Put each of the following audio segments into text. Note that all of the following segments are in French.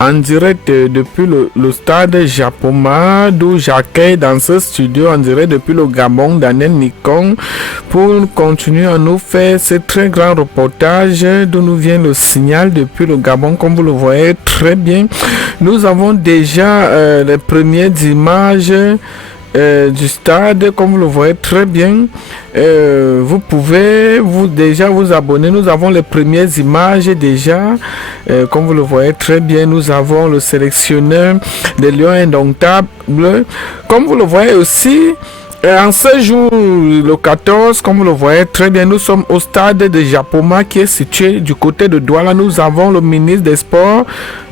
en direct depuis le stade Japoma, d'où j'accueille dans ce studio en direct depuis le Gabon Daniel Nikong pour continuer à nous faire ce très grand reportage d'où nous vient le signal depuis le Gabon. Comme vous le voyez très bien, nous avons déjà les premières images du stade, comme vous le voyez très bien. Vous pouvez déjà vous abonner. Nous avons les premières images déjà, comme vous le voyez très bien. Nous avons le sélectionneur des Lions indomptables, comme vous le voyez aussi. En ce jour, le 14, comme vous le voyez très bien, nous sommes au stade de Japoma qui est situé du côté de Douala. Nous avons le ministre des Sports,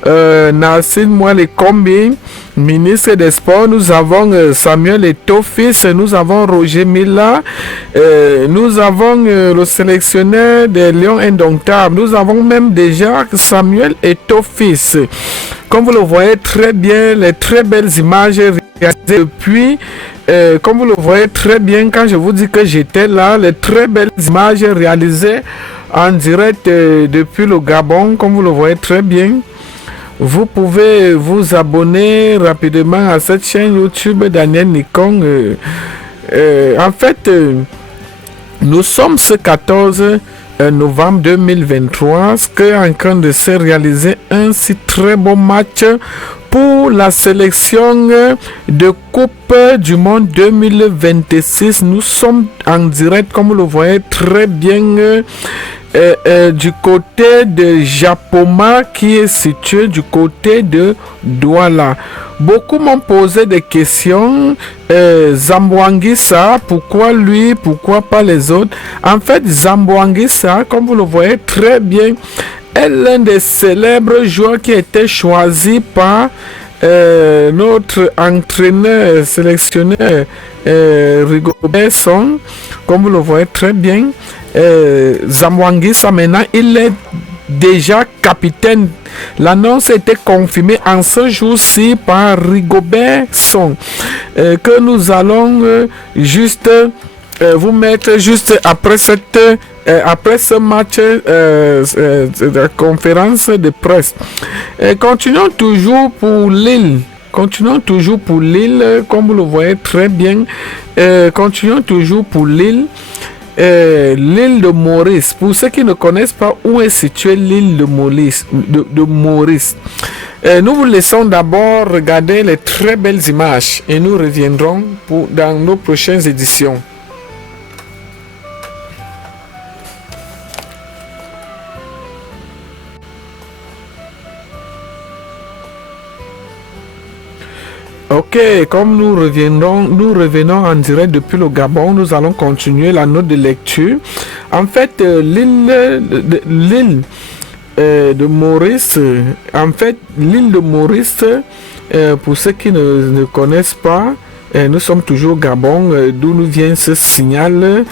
Nassim Mwale Kombi, ministre des Sports. Nous avons Samuel Eto'o-Fils, nous avons Roger Mila, nous avons le sélectionneur des Lions indomptables. Nous avons même déjà Samuel Eto'o-Fils. Comme vous le voyez très bien, les très belles images réalisées depuis. Comme vous le voyez très bien, quand je vous dis que j'étais là, les très belles images réalisées en direct depuis le Gabon, comme vous le voyez très bien. Vous pouvez vous abonner rapidement à cette chaîne YouTube Daniel Nikong. En fait, nous sommes ce 14 novembre 2023, ce qui est en train de se réaliser un si très beau match pour la sélection de Coupe du Monde 2026. Nous sommes en direct, comme vous le voyez très bien, du côté de Japoma qui est situé du côté de Douala. Beaucoup m'ont posé des questions. Zamboanguissa, pourquoi lui, pourquoi pas les autres? En fait, Zamboanguissa, comme vous le voyez très bien, est l'un des célèbres joueurs qui a été choisi par notre entraîneur sélectionneur Rigobert Song. Comme vous le voyez très bien, Zamboanguissa maintenant il est déjà capitaine. L'annonce a été confirmée en ce jour-ci par Rigobert Song, que nous allons juste vous mettre juste après cette après ce match de conférence de presse. Continuons toujours pour Lille. Continuons toujours pour Lille, comme vous le voyez très bien. Continuons toujours pour Lille. L'île de Maurice. Pour ceux qui ne connaissent pas où est située l'île de Maurice, nous vous laissons d'abord regarder les très belles images et nous reviendrons dans nos prochaines éditions. Ok, comme nous revenons en direct depuis le Gabon, nous allons continuer la note de lecture. En fait, l'île de Maurice, pour ceux qui ne connaissent pas, nous sommes toujours au Gabon, d'où nous vient ce signal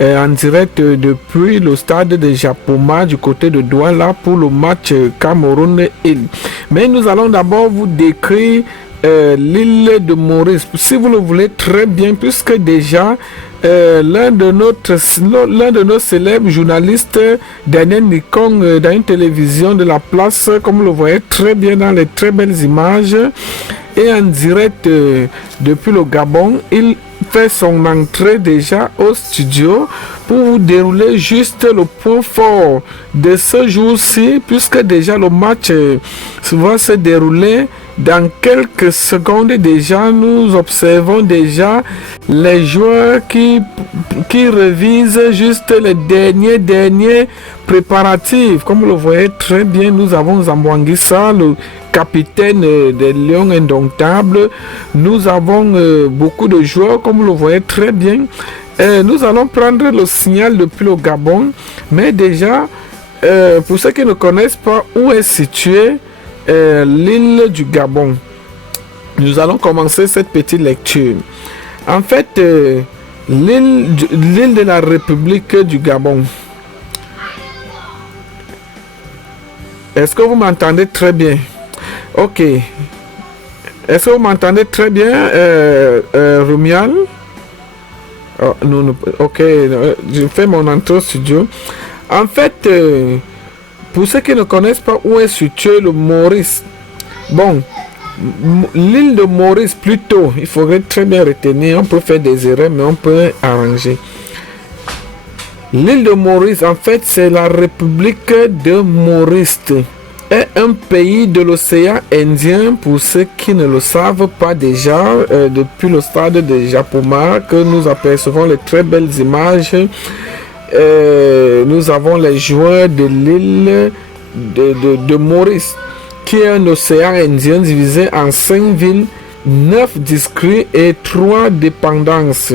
en direct depuis le stade de Japoma du côté de Douala pour le match Cameroun-Île. Mais nous allons d'abord vous décrire l'île de Maurice, si vous le voulez très bien, puisque déjà l'un de nos célèbres journalistes, Daniel Nikong, dans une télévision de la place, comme vous le voyez très bien dans les très belles images, et en direct depuis le Gabon, il fait son entrée déjà au studio pour vous dérouler juste le point fort de ce jour-ci, puisque déjà le match va se dérouler dans quelques secondes. Déjà nous observons déjà les joueurs qui révisent juste les derniers préparatifs. Comme vous le voyez très bien, nous avons Zamboanguissa, le capitaine des Lions indomptables. Nous avons beaucoup de joueurs, comme vous le voyez très bien. Nous allons prendre le signal depuis le Gabon, mais déjà pour ceux qui ne connaissent pas où est située l'île du Gabon, nous allons commencer cette petite lecture. En fait, l'île de la République du Gabon. Est-ce que vous m'entendez très bien? Ok. Est-ce que vous m'entendez très bien, Rumial? Oh, non, ok, je fais mon entrée au studio. En fait, pour ceux qui ne connaissent pas où est situé le Maurice, Bon, l'île de Maurice plutôt, il faudrait très bien retenir, on peut faire des erreurs mais on peut arranger. L'île de Maurice, en fait, c'est la République de Maurice, est un pays de l'océan Indien, pour ceux qui ne le savent pas déjà, depuis le stade de Japoma, que nous apercevons les très belles images. Nous avons les joueurs de l'île de Maurice, qui est un océan Indien divisé en 5 villes, 9 districts et 3 dépendances.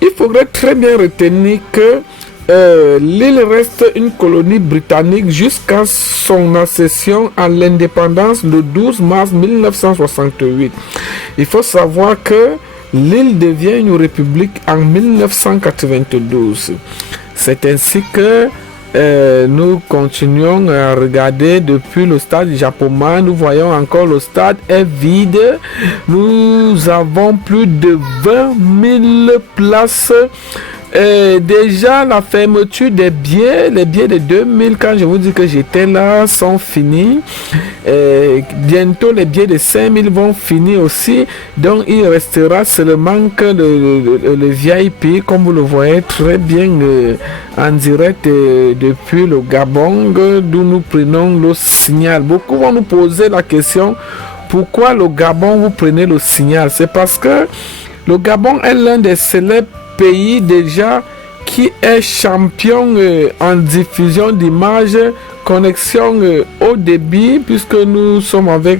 Il faudrait très bien retenir que l'île reste une colonie britannique jusqu'à son accession à l'indépendance le 12 mars 1968. Il faut savoir que l'île devient une république en 1992. C'est ainsi que nous continuons à regarder depuis le stade Japoma. Nous voyons encore le stade est vide. Nous avons plus de 20 000 places. Déjà la fermeture des billets, les billets de 2000, quand je vous dis que j'étais là, sont finis. Bientôt les billets de 5000 vont finir aussi. Donc il restera seulement que le VIP, comme vous le voyez très bien en direct depuis le Gabon, d'où nous prenons le signal. Beaucoup vont nous poser la question: pourquoi le Gabon vous prenez le signal? C'est parce que le Gabon est l'un des célèbres pays déjà qui est champion en diffusion d'images, connexion haut débit, puisque nous sommes avec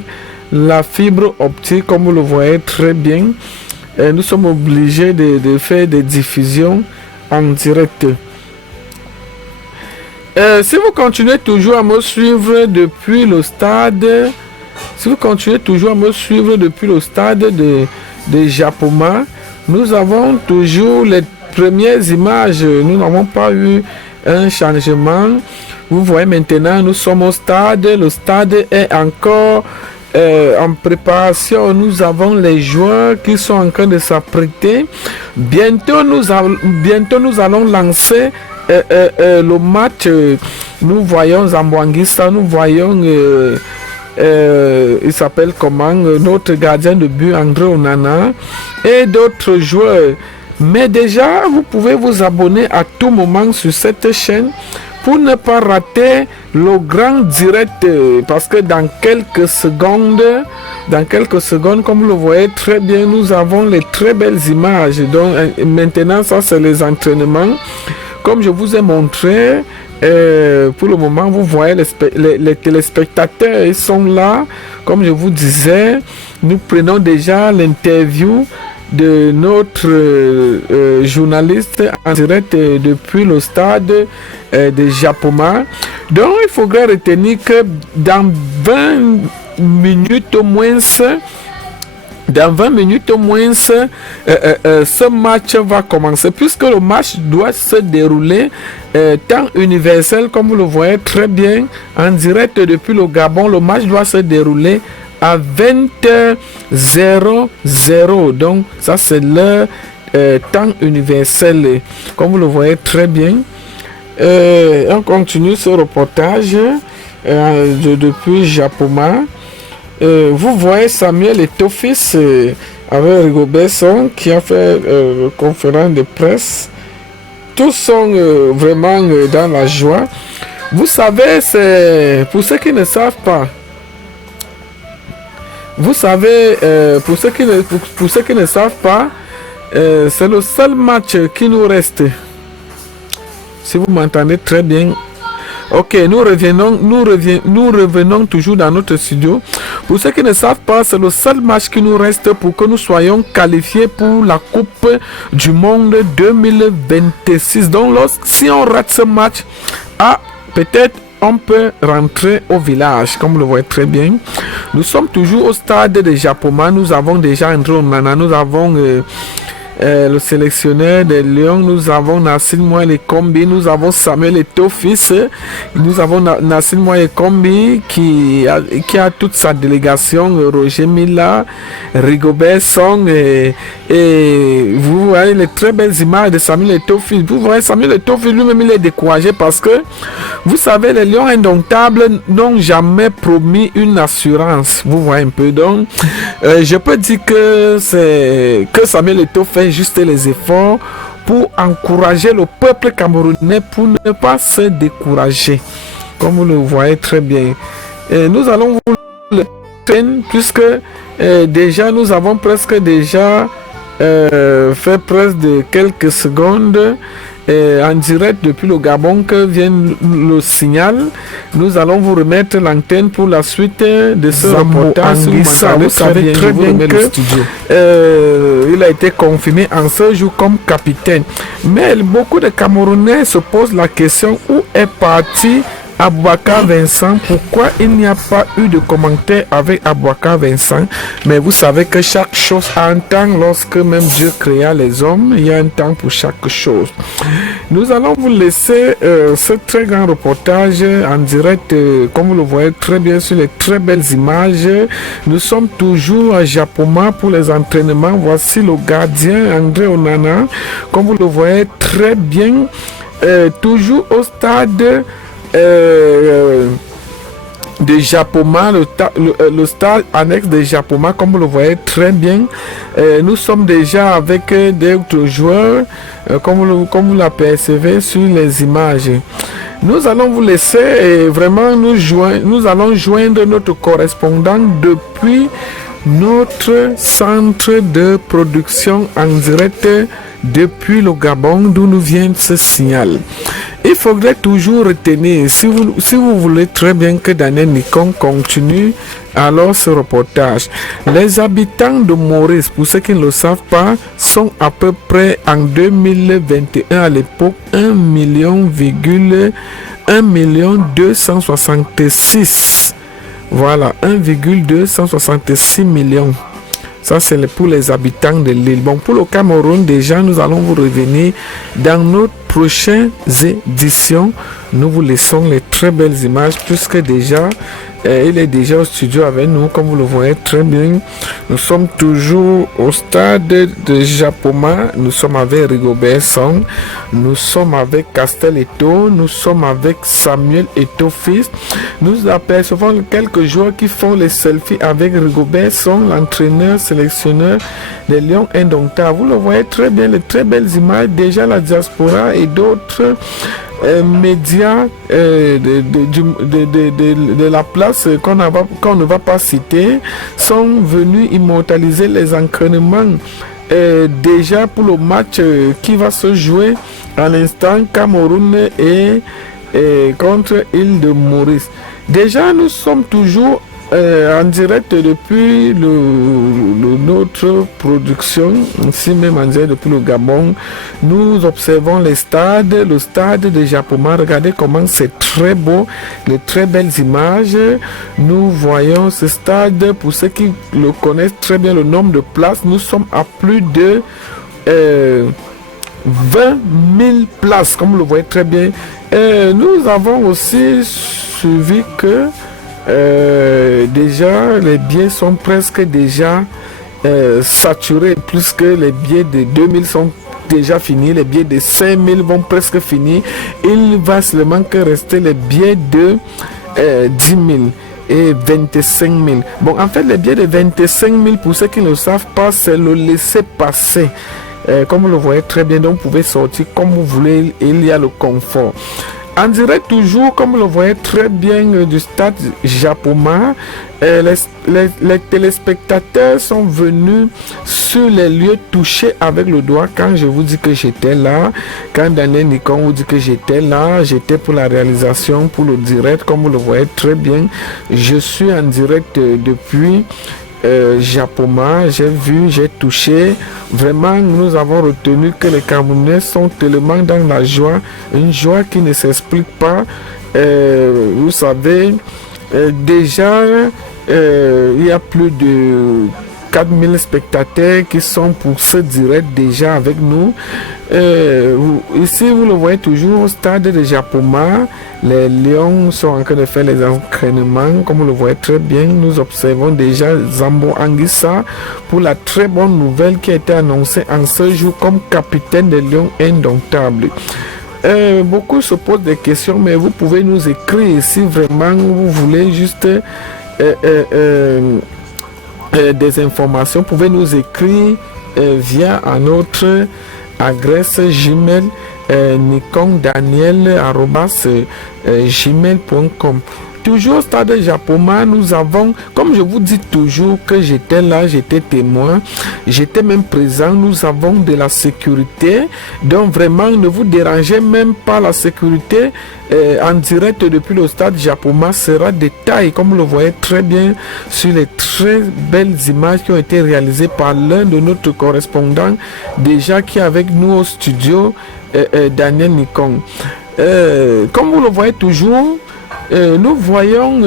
la fibre optique, comme vous le voyez très bien. Nous sommes obligés de faire des diffusions en direct. Si vous continuez toujours à me suivre depuis le stade, de Japoma, nous avons toujours les premières images. Nous n'avons pas eu un changement. Vous voyez maintenant, nous sommes au stade. Le stade est encore en préparation. Nous avons les joueurs qui sont en train de s'apprêter. Bientôt, nous allons lancer le match. Nous voyons Zambouanguissa, nous voyons... il s'appelle comment, notre gardien de but André Onana et d'autres joueurs. Mais déjà, vous pouvez vous abonner à tout moment sur cette chaîne pour ne pas rater le grand direct, parce que dans quelques secondes, comme vous le voyez très bien, nous avons les très belles images. Donc maintenant, ça c'est les entraînements. Comme je vous ai montré, pour le moment, vous voyez les téléspectateurs, ils sont là. Comme je vous disais, nous prenons déjà l'interview de notre journaliste en direct depuis le stade de Japoma. Donc, il faudrait retenir que dans 20 minutes au moins, ce match va commencer, puisque le match doit se dérouler temps universel, comme vous le voyez très bien en direct depuis le Gabon. Le match doit se dérouler à 20h00. Donc ça c'est l'heure temps universel, comme vous le voyez très bien. On continue ce reportage depuis Japoma. Vous voyez Samuel Etofis avec Rigobert qui a fait conférence de presse. Tous sont vraiment dans la joie. Vous savez, c'est pour ceux qui ne savent pas. Vous savez, pour ceux qui ne savent pas, c'est le seul match qui nous reste. Si vous m'entendez très bien. Ok, nous revenons toujours dans notre studio. Pour ceux qui ne savent pas, c'est le seul match qui nous reste pour que nous soyons qualifiés pour la Coupe du Monde 2026. Donc, si on rate ce match, peut-être on peut rentrer au village, comme vous le voyez très bien. Nous sommes toujours au stade de Japoma. Nous avons déjà André Onana, nous avons le sélectionneur des Lions. Nous avons Nassim Moaye Kombi, nous avons Samuel Eto'o-Fils, nous avons Nassim Moaye Kombi qui a toute sa délégation, Roger Mila, Rigobert Song, et vous voyez les très belles images de Samuel Eto'o-Fils. Vous voyez Samuel Eto'o-Fils lui-même, il est découragé parce que vous savez, les Lions indomptables n'ont jamais promis une assurance. Vous voyez un peu. Donc, je peux dire que Samuel Eto'o fait juste les efforts pour encourager le peuple camerounais pour ne pas se décourager. Comme vous le voyez très bien. Et nous allons vous le traîner puisque déjà nous avons presque déjà fait presque de quelques secondes en direct depuis le Gabon que vient le signal. Nous allons vous remettre l'antenne pour la suite de ce reportage. Vous savez très bien que il a été confirmé en ce jour comme capitaine. Mais beaucoup de Camerounais se posent la question: où est parti Aboubacar Vincent? Pourquoi il n'y a pas eu de commentaire avec Aboubacar Vincent? Mais vous savez que chaque chose a un temps. Lorsque même Dieu créa les hommes, il y a un temps pour chaque chose. Nous allons vous laisser ce très grand reportage en direct, comme vous le voyez très bien sur les très belles images. Nous sommes toujours à Japoma pour les entraînements. Voici le gardien André Onana, comme vous le voyez très bien, toujours au stade de Japoma, le stade annexe de Japoma, comme vous le voyez très bien. Nous sommes déjà avec d'autres joueurs, comme vous l'apercevez sur les images. Nous allons vous laisser et vraiment nous allons joindre notre correspondant depuis notre centre de production en direct depuis le Gabon, d'où nous vient ce signal. Il faudrait toujours retenir, si vous voulez très bien que Daniel Nicon continue alors ce reportage. Les habitants de Maurice, pour ceux qui ne le savent pas, sont à peu près en 2021 à l'époque 1,266. Voilà, 1,266 millions. Ça, c'est pour les habitants de l'île. Bon, pour le Cameroun, déjà, nous allons vous revenir dans nos prochaines éditions. Nous vous laissons les très belles images, puisque déjà, il est déjà au studio avec nous, comme vous le voyez très bien. Nous sommes toujours au stade de Japoma. Nous sommes avec Rigobert Song. Nous sommes avec Castel Eto'o. Nous sommes avec Samuel Eto'o-Fils. Nous apercevons quelques joueurs qui font les selfies avec Rigobert Song, l'entraîneur, sélectionneur des Lions indomptables. Vous le voyez très bien, les très belles images. Déjà la diaspora et d'autres médias de la place qu'on ne va pas citer sont venus immortaliser les entraînements déjà pour le match qui va se jouer à l'instant Cameroun et contre île de Maurice. Déjà nous sommes toujours en direct depuis notre production, ici même en direct depuis le Gabon. Nous observons le stade de Japoma. Regardez comment c'est très beau, les très belles images. Nous voyons ce stade, pour ceux qui le connaissent très bien, le nombre de places. Nous sommes à plus de 20 000 places, comme vous le voyez très bien. Nous avons aussi suivi que déjà les billets sont presque déjà saturés, plus que les billets de 2000 sont déjà finis, les billets de 5000 vont presque finir. Il va seulement que rester les billets de 10 000 et 25 000. Bon, en fait, les billets de 25 000, pour ceux qui ne le savent pas, c'est le laisser-passer. Comme vous le voyez très bien, donc vous pouvez sortir comme vous voulez, il y a le confort. En direct toujours, comme vous le voyez très bien du stade Japoma, les téléspectateurs sont venus sur les lieux touchés avec le doigt. Quand je vous dis que j'étais là, quand Daniel Nicon vous dit que j'étais là, j'étais pour la réalisation, pour le direct, comme vous le voyez très bien. Je suis en direct depuis Japoma, j'ai vu, j'ai touché. Vraiment, nous avons retenu que les Camerounais sont tellement dans la joie, une joie qui ne s'explique pas. Vous savez, déjà, il y a plus de 4000 spectateurs qui sont pour ce direct déjà avec nous. Ici, vous le voyez toujours au stade de Japoma. Les Lions sont en train de faire les entraînements. Comme vous le voyez très bien, nous observons déjà Zambo Anguissa pour la très bonne nouvelle qui a été annoncée en ce jour comme capitaine des Lions indomptables. Beaucoup se posent des questions, mais vous pouvez nous écrire si vraiment vous voulez juste des informations. Vous pouvez nous écrire via notre adresse Gmail nikongdaniel@gmail.com. Toujours au stade de Japoma, nous avons, comme je vous dis toujours que j'étais là, j'étais témoin, j'étais même présent, nous avons de la sécurité. Donc vraiment, ne vous dérangez même pas, la sécurité en direct depuis le stade Japoma sera de taille, comme vous le voyez très bien sur les très belles images qui ont été réalisées par l'un de notre correspondant déjà qui est avec nous au studio, Daniel Nikong. Comme vous le voyez toujours, nous voyons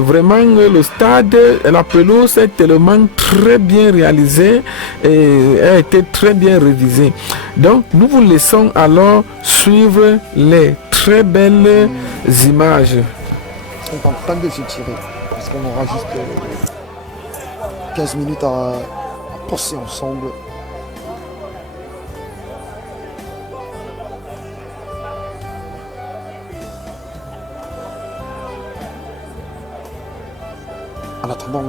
vraiment le stade, la pelouse est tellement très bien réalisée et a été très bien révisée. Donc nous vous laissons alors suivre les très belles images. Ils sont en train de se tirer parce qu'on aura juste 15 minutes à passer ensemble. En attendant